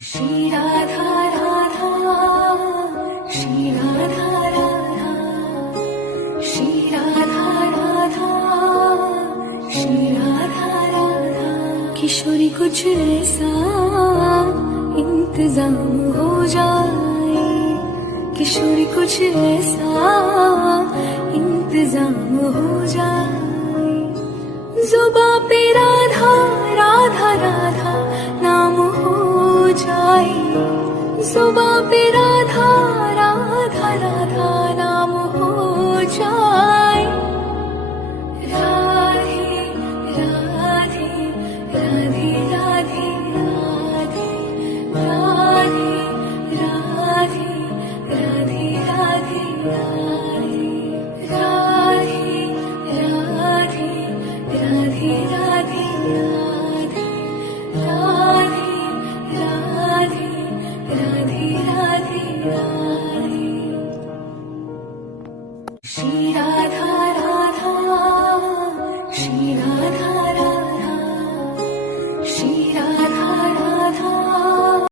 श्री राधा राधा, श्री राधा राधा, श्री राधा राधा, श्री राधा राधा। किशोरी कुछ ऐसा इंतजाम हो जाए, किशोरी कुछ ऐसा इंतजाम हो जाए। जुबां पे राधा राधा राधा नाम हो जाए, जुबां पे राधा राधा राधा नाम हो जाए। राधे राधे राधे राधे राधे, राधे राधे राधे राधे राधे, राधे राधे राधे राधे राधे, राधे राधे राधे राधे राधे।